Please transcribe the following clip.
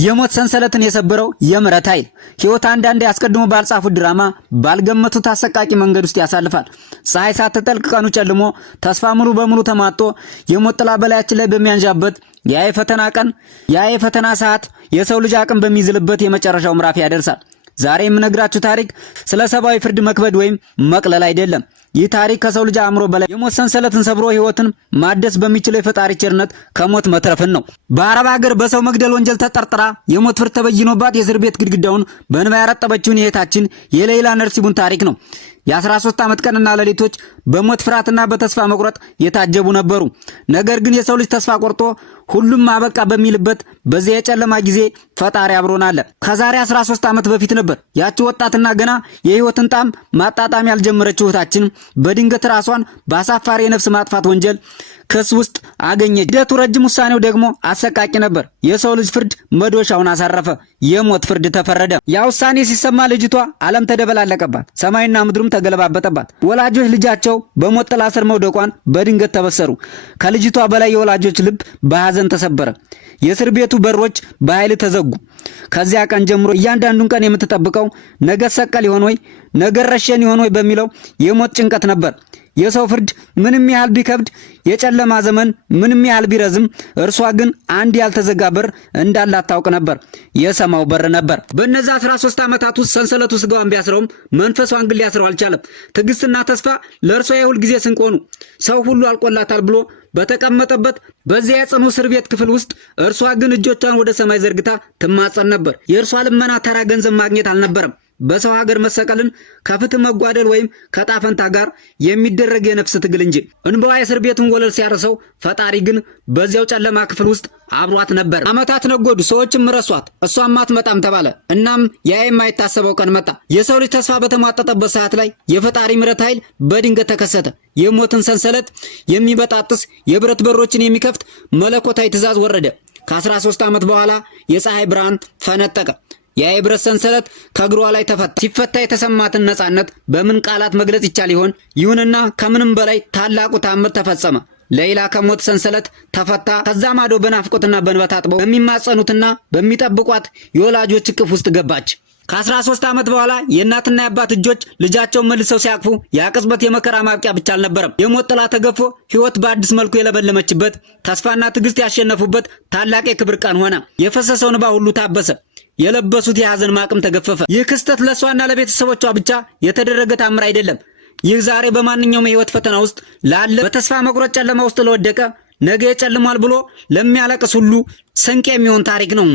የሞት ሰንሰለትን የሰበረው የምሕረት ኃይል ሕይወት አንዳንዴ ያስቀድሞ ባልጻፉት ድራማ ባልገመቱት አሰቃቂ መንገድ ውስጥ ያሳልፋል። ፀሐይ ሳትጠልቅ ቀኑ ጨልሞ ተስፋ ሙሉ በሙሉ ተማጦ የሞት ጥላ በላያችን ላይ በሚያንዣበት ያ የፈተና ቀን ያ የፈተና ሰዓት የሰው ልጅ አቅም በሚዝልበት የመጨረሻው ምዕራፍ ያደርሳል። ዛሬ የምነግራችሁ ታሪክ ስለ ሰብአዊ ፍርድ መክበድ ወይም መቅለል አይደለም። ይህ ታሪክ ከሰው ልጅ አእምሮ በላይ የሞት ሰንሰለትን ሰብሮ ሕይወትን ማደስ በሚችለው የፈጣሪ ቸርነት ከሞት መትረፍን ነው። በአረብ ሀገር በሰው መግደል ወንጀል ተጠርጥራ የሞት ፍርድ ተበይኖባት የእስር ቤት ግድግዳውን በእንባ ያረጠበችውን የእህታችን የሌይላ ነርሲቡን ታሪክ ነው። የ13 ዓመት ቀንና ሌሊቶች በሞት ፍርሃትና በተስፋ መቁረጥ የታጀቡ ነበሩ። ነገር ግን የሰው ልጅ ተስፋ ቆርጦ ሁሉም አበቃ በሚልበት በዚያ የጨለማ ጊዜ ፈጣሪ አብሮን አለ። ከዛሬ 13 ዓመት በፊት ነበር ያቺ ወጣትና ገና የሕይወትን ጣም ማጣጣም ያልጀመረችው እህታችን በድንገት ራሷን በአሳፋሪ የነፍስ ማጥፋት ወንጀል ክስ ውስጥ አገኘች። ሂደቱ ረጅም፣ ውሳኔው ደግሞ አሰቃቂ ነበር። የሰው ልጅ ፍርድ መዶሻውን አሳረፈ። የሞት ፍርድ ተፈረደ። ያ ውሳኔ ሲሰማ ልጅቷ ዓለም ተደበላለቀባት፣ ሰማይና ምድሩም ተገለባበጠባት። ወላጆች ልጃቸው በሞት ጥላ ስር መውደቋን በድንገት ተበሰሩ። ከልጅቷ በላይ የወላጆች ልብ በሐዘን ተሰበረ። የእስር ቤቱ በሮች በኃይል ተዘጉ። ከዚያ ቀን ጀምሮ እያንዳንዱን ቀን የምትጠብቀው ነገ ሰቀል ይሆን ወይ ነገ ረሸን ይሆን ወይ በሚለው የሞት ጭንቀት ነበር። የሰው ፍርድ ምንም ያህል ቢከብድ፣ የጨለማ ዘመን ምንም ያህል ቢረዝም፣ እርሷ ግን አንድ ያልተዘጋ በር እንዳላት ታውቅ ነበር። የሰማው በር ነበር። በእነዛ 13 ዓመታት ውስጥ ሰንሰለቱ ስጋዋን ቢያስረውም መንፈሷን ግን ሊያስረው አልቻለም። ትዕግስትና ተስፋ ለእርሷ የሁል ጊዜ ስንቅ ሆኑ። ሰው ሁሉ አልቆላታል ብሎ በተቀመጠበት በዚያ የጽኑ እስር ቤት ክፍል ውስጥ እርሷ ግን እጆቿን ወደ ሰማይ ዘርግታ ትማጸን ነበር። የእርሷ ልመና ተራ ገንዘብ ማግኘት አልነበረም። በሰው ሀገር መሰቀልን ከፍትህ መጓደል ወይም ከጣፈንታ ጋር የሚደረግ የነፍስ ትግል እንጂ። እንባዋ የእስር ቤቱን ወለል ሲያርሰው፣ ፈጣሪ ግን በዚያው ጨለማ ክፍል ውስጥ አብሯት ነበር። ዓመታት ነጎዱ፣ ሰዎችም ረሷት፣ እሷም አትመጣም ተባለ። እናም ያ የማይታሰበው ቀን መጣ። የሰው ልጅ ተስፋ በተሟጠጠበት ሰዓት ላይ የፈጣሪ ምሕረት ኃይል በድንገት ተከሰተ። የሞትን ሰንሰለት የሚበጣጥስ የብረት በሮችን የሚከፍት መለኮታዊ ትእዛዝ ወረደ። ከ13 ዓመት በኋላ የፀሐይ ብርሃን ፈነጠቀ። ያ የብረት ሰንሰለት ከእግሯ ላይ ተፈታ። ሲፈታ የተሰማትን ነፃነት በምን ቃላት መግለጽ ይቻል ይሆን? ይሁንና ከምንም በላይ ታላቁ ታምር ተፈጸመ። ሌይላ ከሞት ሰንሰለት ተፈታ። ከዛ ማዶ በናፍቆትና በእንባ ታጥበው በሚማጸኑትና በሚጠብቋት የወላጆች እቅፍ ውስጥ ገባች። ከ13 ዓመት በኋላ የእናትና የአባት እጆች ልጃቸውን መልሰው ሲያቅፉ ያቅጽበት የመከራ ማብቂያ ብቻ አልነበረም። የሞት ጥላ ተገፎ ሕይወት በአዲስ መልኩ የለበለመችበት፣ ተስፋና ትዕግስት ያሸነፉበት ታላቅ የክብር ቀን ሆነ። የፈሰሰው እንባ ሁሉ ታበሰ። የለበሱት የሐዘን ማቅም ተገፈፈ። ይህ ክስተት ለሷና ለቤተሰቦቿ ብቻ የተደረገ ታምር አይደለም። ይህ ዛሬ በማንኛውም የሕይወት ፈተና ውስጥ ላለ፣ በተስፋ መቁረጥ ጨለማ ውስጥ ለወደቀ፣ ነገ የጨልሟል ብሎ ለሚያለቅስ ሁሉ ስንቅ የሚሆን ታሪክ ነው።